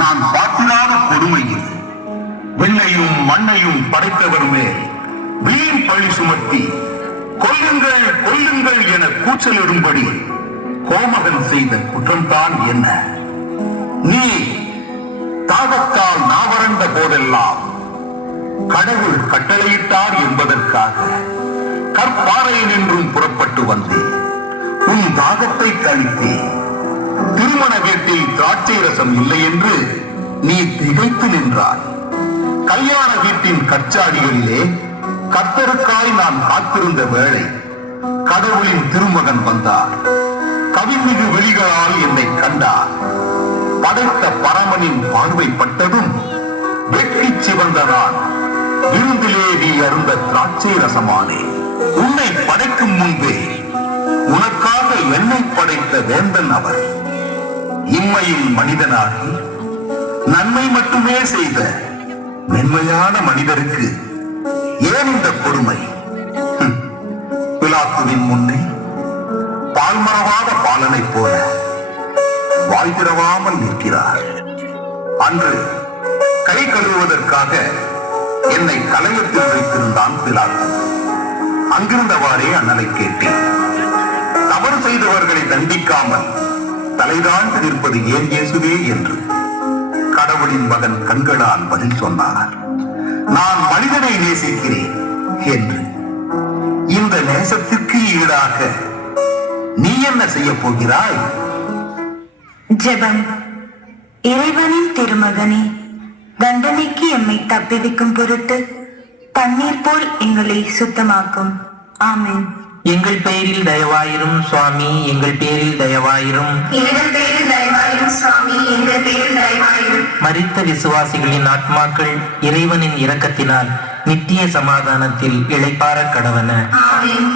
நான் பார்த்திராத கொடுமையில் விண்ணையும் மண்ணையும் படைத்தவர் மேல் வீண் பழி சுமத்தி கொல்லுங்கள் கொல்லுங்கள் என கூச்சலிடும்படி கோமகன் செய்த குற்றம்தான் என்ன? நீ தாகத்தால் நாவறண்ட போதெல்லாம் கடவுள் கட்டளையிட்டார் என்பதற்காக கற்பாறையினின்றும் புறப்பட்டு வந்தேன். உன் தாகத்தை தணித்தேன். திருமண வீட்டில் திராட்சை ரசம் இல்லை என்று நீ திகைத்து நின்றாய். கல்யாண வீட்டின் கச்சாடிகளிலே கர்த்தருக்காய் நான் காத்திருந்த வேளை கடவுளின் திருமகன் வந்தார். கவிமிகு வெளிகளால் என்னை கண்டார். படைத்த பரமனின் பார்வைப்பட்டதும் வெற்றி சிவந்த நான் விருந்திலே நீ அருந்த திராட்சை ரசமானே. உன்னை படைக்கும் முன்பே உனக்காக என்னை படைத்த வேந்தன் அவர். இம்மையில் மனிதனாகி நன்மை மட்டுமே செய்த மென்மையான மனிதருக்கு ஏன் இந்த கொடுமை? பிலாத்துவின் முன்னே பால்மரவாத பாலனை போல வாய் திறவாமல் நிற்கிறார். அன்று கை கழுவுவதற்காக என்னை கலையத்தில் வைத்திருந்தான் பிலாத்து. அங்கிருந்தவாறே அண்ணனை கேட்டேன், தவறு செய்தவர்களை தண்டிக்காமல் தலைதாழ்ந்து நிற்பது ஏன் இயேசுவே என்று. கடவுளின் மகன் கண்களால் பதில் சொன்னார், நான் மனிதனை நேசிக்கிறேன் என்று. இந்த நேசத்திற்கு ஈடாக நீ என்ன செய்ய போகிறாய்? ஜெபம். இறைவனின் திருமகனே, தண்டனைக்கு எம்மை தப்பிவிக்கும் பொருட்டு தண்ணீர் போல் எங்களை சுத்தமாக்கும். ஆமென். எங்கள் பெயரில் தயவாயிரும் சுவாமி, எங்கள் பேரில் தயவாயிரும். எங்கள் பேரில் தயவாயிரும் சுவாமி, எங்கள் பேரில் தயவாயிரும். மரித்த விசுவாசிகளின் ஆத்மாக்கள் இறைவனின் இரக்கத்தினால் நித்திய சமாதானத்தில் இளைப்பாற கடவன. ஆமென்.